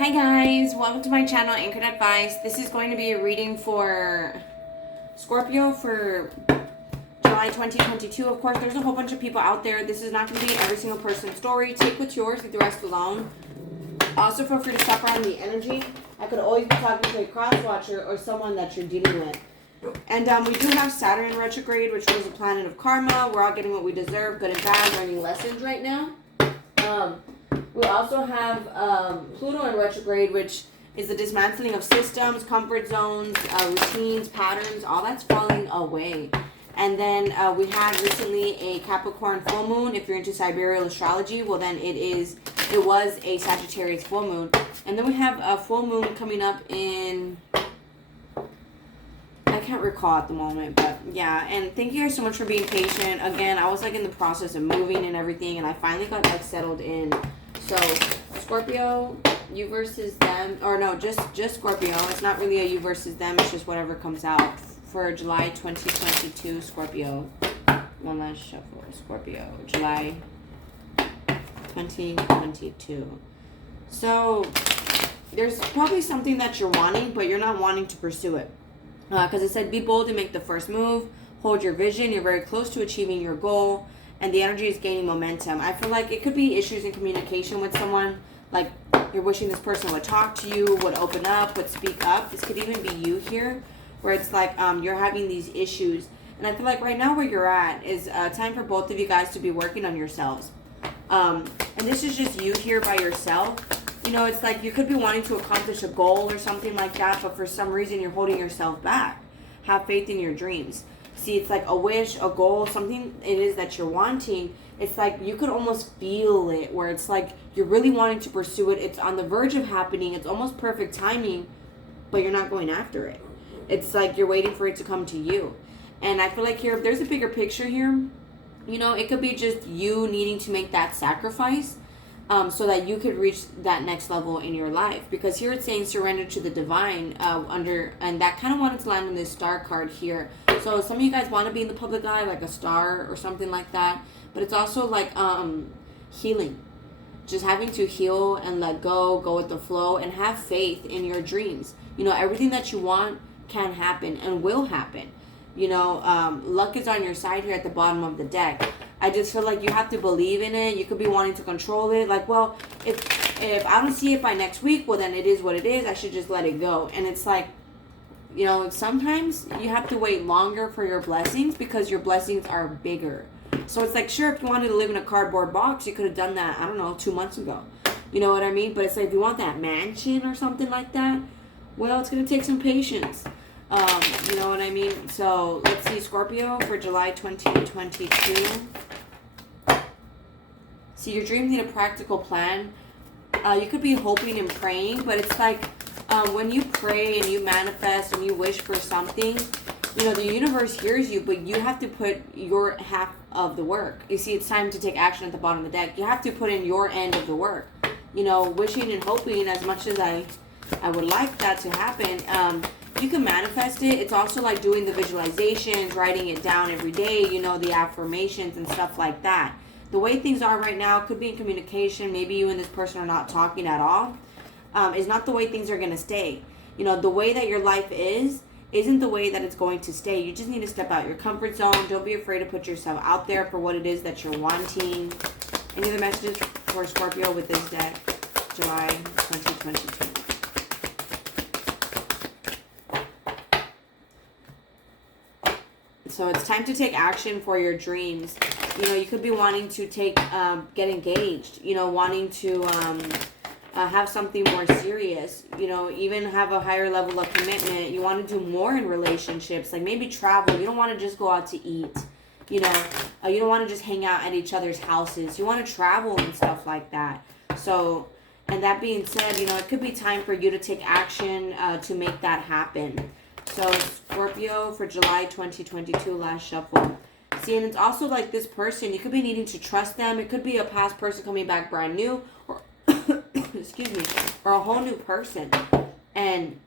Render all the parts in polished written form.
Hi guys, welcome to my channel, Anchored Advice. This is going to be a reading for Scorpio for July 2022. Of course, there's a whole bunch of people out there. This is not going to be every single person's story. Take what's yours, leave the rest alone. Also, feel free to stop around the energy. I could always be talking to a cross-watcher or someone that you're dealing with. And we do have Saturn in retrograde, which is a planet of karma. We're all getting what we deserve, good and bad, learning lessons right now. We also have Pluto in retrograde, which is the dismantling of systems, comfort zones, routines, patterns, all that's falling away. And then we had recently a Capricorn full moon. If you're into sidereal astrology, well then it was a Sagittarius full moon. And then we have a full moon coming up in, I can't recall at the moment, but yeah. And thank you guys so much for being patient. Again, I was like in the process of moving and everything, and I finally got like settled in. So Scorpio, you versus them, or no, just Scorpio. It's not really a you versus them. It's just whatever comes out for July 2022. Scorpio. One last shuffle. Scorpio, July 2022. So there's probably something that you're wanting, but you're not wanting to pursue it. Because it said, be bold and make the first move. Hold your vision. You're very close to achieving your goal. And the energy is gaining momentum. I feel like it could be issues in communication with someone. Like you're wishing this person would talk to you, would open up, would speak up. This could even be you here. Where it's like you're having these issues. And I feel like right now where you're at is time for both of you guys to be working on yourselves. And this is just you here by yourself. You know, it's like you could be wanting to accomplish a goal or something like that, but for some reason you're holding yourself back. Have faith in your dreams. See, it's like a wish, a goal, something it is that you're wanting. It's like you could almost feel it, where it's like you're really wanting to pursue it. It's on the verge of happening. It's almost perfect timing, but you're not going after it. It's like you're waiting for it to come to you. And I feel like here, there's a bigger picture here. You know, it could be just you needing to make that sacrifice. So that you could reach that next level in your life. Because here it's saying surrender to the divine and that kind of wanted to land on this star card here. So some of you guys want to be in the public eye, like a star or something like that. But it's also like healing. Just having to heal and let go with the flow, and have faith in your dreams. You know, everything that you want can happen and will happen. You know, luck is on your side here at the bottom of the deck. I just feel like you have to believe in it. You could be wanting to control it. Like, well, if I don't see it by next week, well, then it is what it is. I should just let it go. And it's like, you know, sometimes you have to wait longer for your blessings because your blessings are bigger. So it's like, sure, if you wanted to live in a cardboard box, you could have done that, I don't know, 2 months ago. You know what I mean? But it's like, if you want that mansion or something like that, well, it's going to take some patience. You know what I mean? So let's see, Scorpio for July 2022. See, your dreams need a practical plan. You could be hoping and praying, but it's like when you pray and you manifest and you wish for something, you know, the universe hears you, but you have to put your half of the work. You see, it's time to take action at the bottom of the deck. You have to put in your end of the work. You know, wishing and hoping, as much as I would like that to happen, you can manifest it. It's also like doing the visualizations, writing it down every day, you know, the affirmations and stuff like that. The way things are right now, could be in communication, maybe you and this person are not talking at all, is not the way things are going to stay. You know, the way that your life isn't the way that it's going to stay. You just need to step out your comfort zone. Don't be afraid to put yourself out there for what it is that you're wanting. Any other messages for Scorpio with this deck, July 2022? So it's time to take action for your dreams. You know, you could be wanting to get engaged, you know, wanting to have something more serious, you know, even have a higher level of commitment. You want to do more in relationships, like maybe travel. You don't want to just go out to eat, you know, you don't want to just hang out at each other's houses. You want to travel and stuff like that. So, and that being said, you know, it could be time for you to take action to make that happen. So Scorpio for July 2022, last shuffle. See, and it's also like this person, you could be needing to trust them. It could be a past person coming back brand new, or excuse me, or a whole new person. And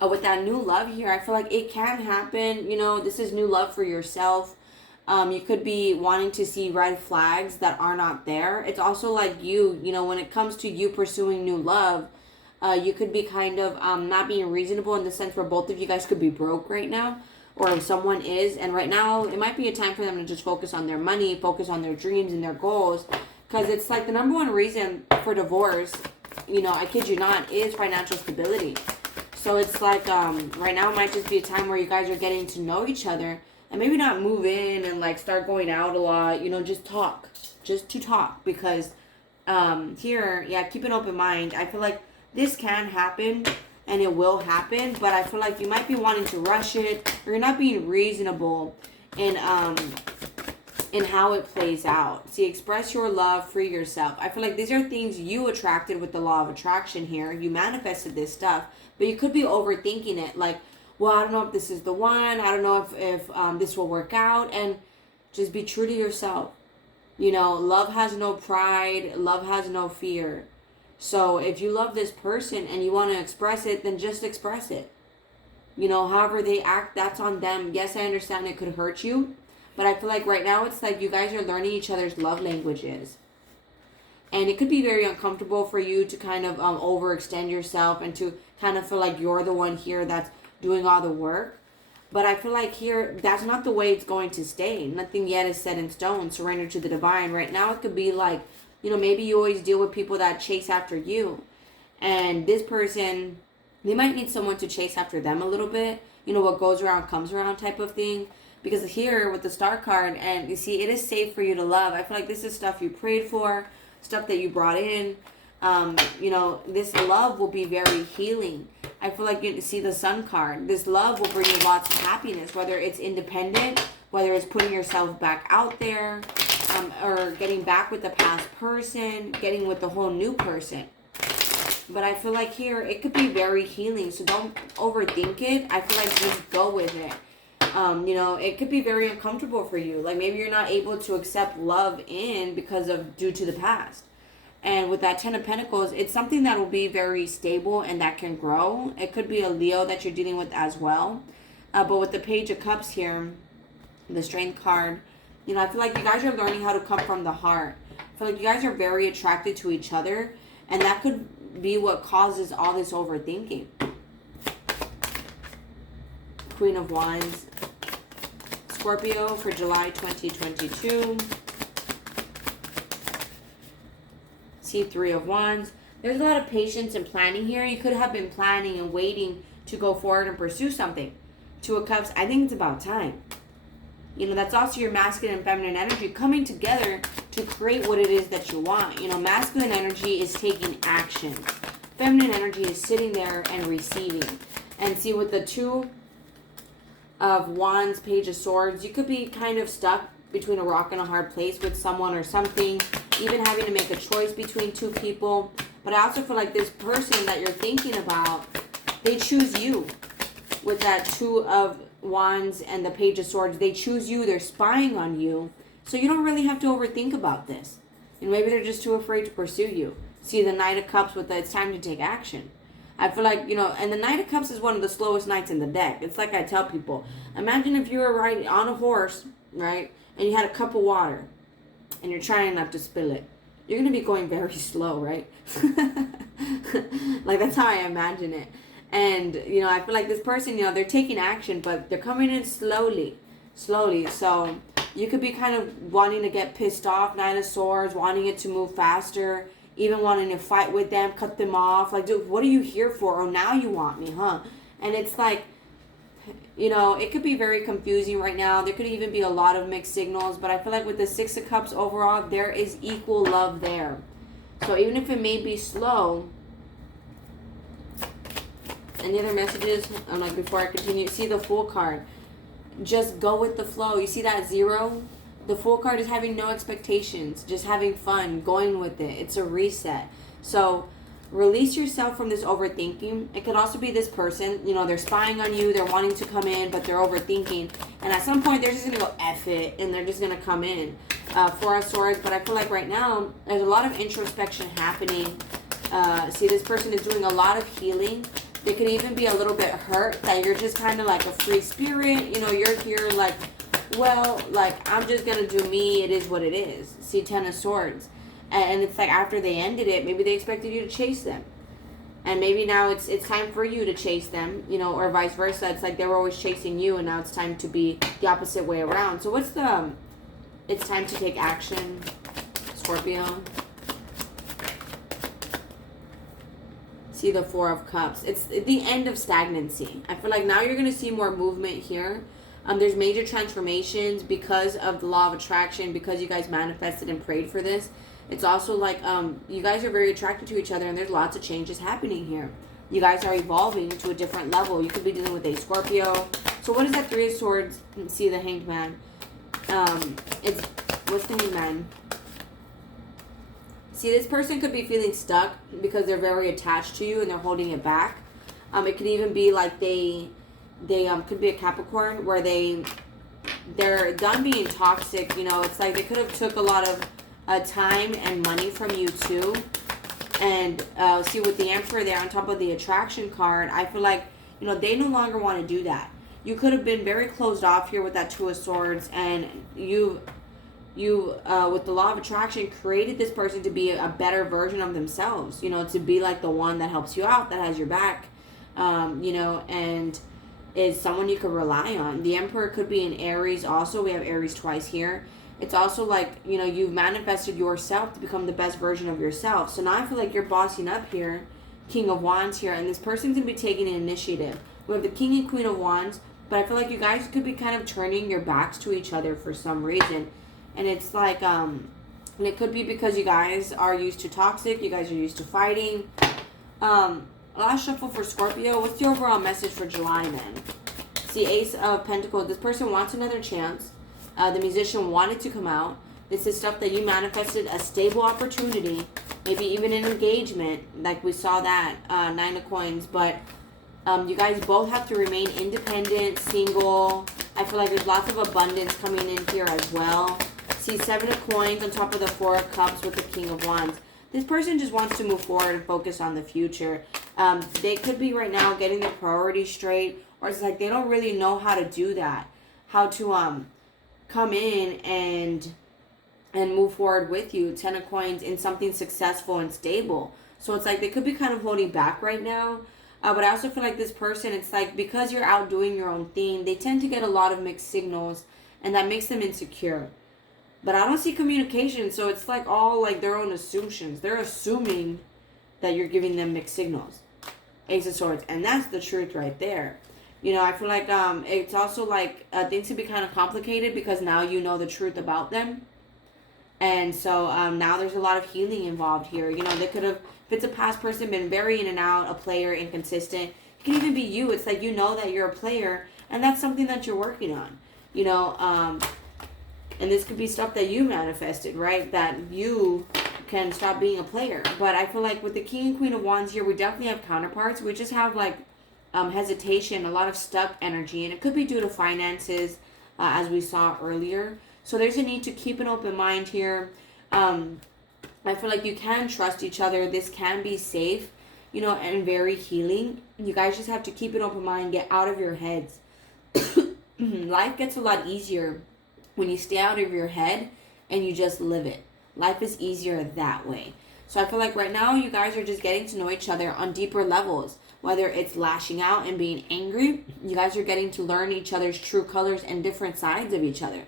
with that new love here, I feel like it can happen. You know, this is new love for yourself. You could be wanting to see red flags that are not there. It's also like you know, when it comes to you pursuing new love, You could be kind of not being reasonable in the sense where both of you guys could be broke right now, or if someone is, and right now it might be a time for them to just focus on their money, focus on their dreams and their goals, because it's like the number one reason for divorce, you know, I kid you not, is financial stability. So it's like right now it might just be a time where you guys are getting to know each other, and maybe not move in and like start going out a lot, you know, just to talk, because here, yeah, keep an open mind. I feel like this can happen and it will happen, but I feel like you might be wanting to rush it, or you're not being reasonable in how it plays out. See, express your love, free yourself. I feel like these are things you attracted with the law of attraction here. You manifested this stuff, but you could be overthinking it. Like, well, I don't know if this is the one. I don't know if this will work out. And just be true to yourself. You know, love has no pride. Love has no fear. So if you love this person and you want to express it, then just express it. You know, however they act, that's on them. Yes, I understand it could hurt you, but I feel like right now it's like you guys are learning each other's love languages. And it could be very uncomfortable for you to kind of overextend yourself and to kind of feel like you're the one here that's doing all the work. But I feel like here, that's not the way it's going to stay. Nothing yet is set in stone. Surrender to the divine. Right now it could be like, you know, maybe you always deal with people that chase after you. And this person, they might need someone to chase after them a little bit. You know, what goes around comes around type of thing. Because here with the Star card, and you see, it is safe for you to love. I feel like this is stuff you prayed for, stuff that you brought in. You know, this love will be very healing. I feel like you see the Sun card. This love will bring you lots of happiness, whether it's independent, whether it's putting yourself back out there, or getting back with the past person, getting with the whole new person. But I feel like here, it could be very healing. So don't overthink it. I feel like just go with it. You know, it could be very uncomfortable for you. Like maybe you're not able to accept love due to the past. And with that 10 of Pentacles, it's something that will be very stable and that can grow. It could be a Leo that you're dealing with as well. But with the Page of Cups here, the Strength card, you know, I feel like you guys are learning how to come from the heart. I feel like you guys are very attracted to each other. And that could be what causes all this overthinking. Queen of Wands. Scorpio for July 2022. See, Three of Wands. There's a lot of patience and planning here. You could have been planning and waiting to go forward and pursue something. Two of Cups. I think it's about time. You know, that's also your masculine and feminine energy coming together to create what it is that you want. You know, masculine energy is taking action. Feminine energy is sitting there and receiving. And see, with the Two of Wands, Page of Swords, you could be kind of stuck between a rock and a hard place with someone or something, even having to make a choice between two people. But I also feel like this person that you're thinking about, they choose you. With that Two of Wands and the Page of Swords, they choose you, they're spying on you. So you don't really have to overthink about this. And maybe they're just too afraid to pursue you. See, the Knight of Cups with the, it's time to take action. I feel like, you know, and the Knight of Cups is one of the slowest knights in the deck. It's like I tell people, imagine if you were riding on a horse, right, and you had a cup of water, and you're trying not to spill it. You're going to be going very slow, right? Like, that's how I imagine it. And, you know, I feel like this person, you know, they're taking action, but they're coming in slowly. So you could be kind of wanting to get pissed off, Nine of Swords, wanting it to move faster, even wanting to fight with them, cut them off. Like, dude, what are you here for? Oh, now you want me, huh? And it's like, you know, it could be very confusing right now. There could even be a lot of mixed signals. But I feel like with the Six of Cups overall, there is equal love there. So even if it may be slow. Any other messages? I'm like, before I continue, see the Fool card. Just go with the flow. You see that 0? The Fool card is having no expectations, just having fun, going with it. It's a reset. So release yourself from this overthinking. It could also be this person, you know, they're spying on you, they're wanting to come in, but they're overthinking. And at some point, they're just going to go F it, and they're just going to come in. Four of Swords, but I feel like right now, there's a lot of introspection happening. See, this person is doing a lot of healing. They could even be a little bit hurt that you're just kind of like a free spirit. You know, you're here like, well, like, I'm just going to do me. It is what it is. See, Ten of Swords. And it's like after they ended it, maybe they expected you to chase them. And maybe now it's time for you to chase them, you know, or vice versa. It's like they were always chasing you, and now it's time to be the opposite way around. So what's the, it's time to take action, Scorpio? See the Four of Cups. It's the end of stagnancy. I feel like now you're going to see more movement here. There's major transformations because of the law of attraction, because you guys manifested and prayed for this. It's also like you guys are very attracted to each other, and there's lots of changes happening here. You guys are evolving to a different level. You could be dealing with a Scorpio. So what is that Three of Swords? See the Hanged Man. It's, what's the Hanged Man? See, this person could be feeling stuck because they're very attached to you and they're holding it back. It could even be like they could be a Capricorn where they're done being toxic. You know, it's like they could have took a lot of time and money from you too. And see, with the Emperor there on top of the attraction card, I feel like, you know, they no longer want to do that. You could have been very closed off here with that Two of Swords, and you with the law of attraction created this person to be a better version of themselves, you know, to be like the one that helps you out, that has your back, you know, and is someone you could rely on. The Emperor could be in Aries also. We have Aries twice here. It's also like, you know, you've manifested yourself to become the best version of yourself. So now I feel like you're bossing up here, King of Wands here, and this person's going to be taking an initiative. We have the King and Queen of Wands, but I feel like you guys could be kind of turning your backs to each other for some reason. And it's like, and it could be because you guys are used to toxic, you guys are used to fighting. Last shuffle for Scorpio. What's the overall message for July, then? See, Ace of Pentacles. This person wants another chance. The Musician wanted to come out. This is stuff that you manifested, a stable opportunity, maybe even an engagement, like we saw that, Nine of Coins. But you guys both have to remain independent, single. I feel like there's lots of abundance coming in here as well. See, Seven of Coins on top of the Four of Cups with the King of Wands. This person just wants to move forward and focus on the future. They could be right now getting their priorities straight, or it's like they don't really know how to do that. How to come in and move forward with you. Ten of Coins in something successful and stable. So it's like they could be kind of holding back right now. But I also feel like this person, it's like because you're out doing your own thing, they tend to get a lot of mixed signals, and that makes them insecure. But I don't see communication, so it's like all like their own assumptions. They're assuming that you're giving them mixed signals. Ace of Swords. And that's the truth right there. You know, I feel like it's also like things can be kind of complicated because now you know the truth about them. And so now there's a lot of healing involved here. You know, they could have, if it's a past person, been very in and out, a player, inconsistent. It can even be you. It's like you know that you're a player, and that's something that you're working on. You know, and this could be stuff that you manifested, right? That you can stop being a player. But I feel like with the King and Queen of Wands here, we definitely have counterparts. We just have like hesitation, a lot of stuck energy. And it could be due to finances, as we saw earlier. So there's a need to keep an open mind here. I feel like you can trust each other. This can be safe, you know, and very healing. You guys just have to keep an open mind, get out of your heads. Life gets a lot easier when you stay out of your head and you just live it. Life is easier that way. So I feel like right now you guys are just getting to know each other on deeper levels. Whether it's lashing out and being angry, you guys are getting to learn each other's true colors and different sides of each other.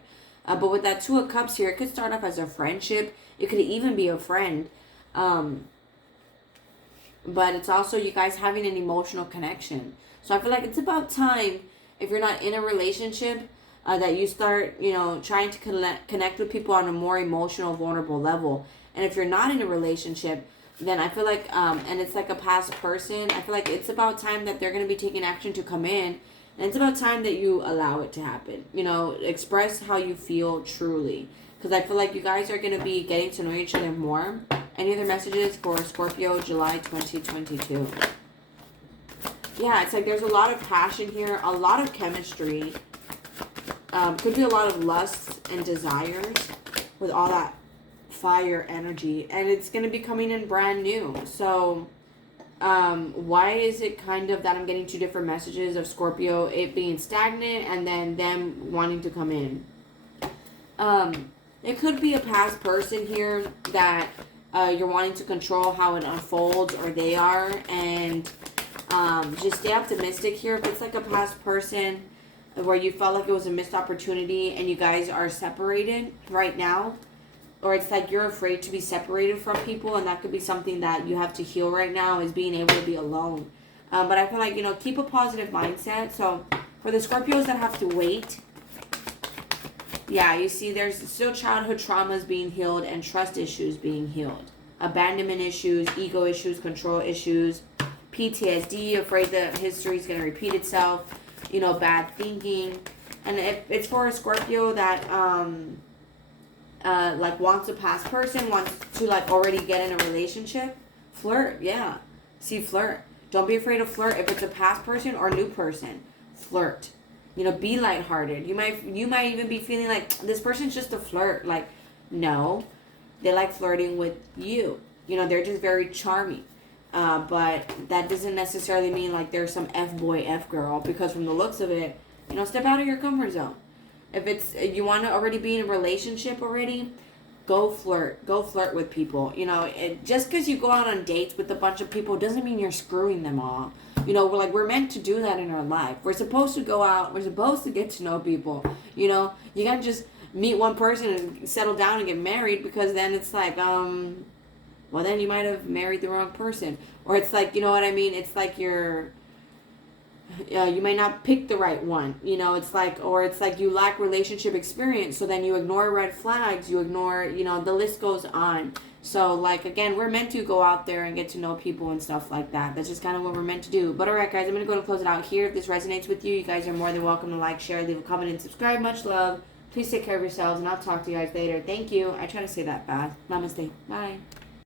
But with that Two of Cups here, it could start off as a friendship. It could even be a friend. But it's also you guys having an emotional connection. So I feel like it's about time, if you're not in a relationship, that you start, you know, trying to connect with people on a more emotional, vulnerable level. And if you're not in a relationship, then I feel like, and it's like a past person, I feel like it's about time that they're going to be taking action to come in. And it's about time that you allow it to happen. You know, express how you feel truly. Because I feel like you guys are going to be getting to know each other more. Any other messages for Scorpio, July 2022? Yeah, it's like there's a lot of passion here, a lot of chemistry. Could be a lot of lust and desires with all that fire energy. And it's going to be coming in brand new. So, why is it kind of that I'm getting two different messages of Scorpio, it being stagnant and then them wanting to come in? It could be a past person here that You're wanting to control how it unfolds, or they are. And just stay optimistic here. If it's like a past person where you felt like it was a missed opportunity and you guys are separated right now, or it's like you're afraid to be separated from people, and that could be something that you have to heal right now, is being able to be alone. But I feel like, keep a positive mindset. So for the Scorpios that have to wait, yeah, you see there's still childhood traumas being healed and trust issues being healed. Abandonment issues, ego issues, control issues, PTSD, afraid that history is going to repeat itself, bad thinking. And if it's for a Scorpio that like wants a past person, wants to like already get in a relationship, flirt. Yeah, see, flirt. Don't be afraid to flirt. If it's a past person or new person, flirt. Be lighthearted. You might even be feeling like this person's just a flirt. Like, no, they like flirting with you. They're just very charming. But that doesn't necessarily mean like there's some F-boy, F-girl, because from the looks of it, step out of your comfort zone. If it's, you want to already be in a relationship already, go flirt. Go flirt with people. Just because you go out on dates with a bunch of people doesn't mean you're screwing them all. We're meant to do that in our life. We're supposed to go out. We're supposed to get to know people. You can't just meet one person and settle down and get married, because then it's like, well, then you might have married the wrong person. Or it's like, you know what I mean? It's like you may not pick the right one. It's like, or it's like you lack relationship experience. So then you ignore red flags. You ignore, the list goes on. So, like, again, we're meant to go out there and get to know people and stuff like that. That's just kind of what we're meant to do. But, all right, guys, I'm going to go and close it out here. If this resonates with you, you guys are more than welcome to like, share, leave a comment, and subscribe. Much love. Please take care of yourselves, and I'll talk to you guys later. Thank you. I try to say that fast. Namaste. Bye.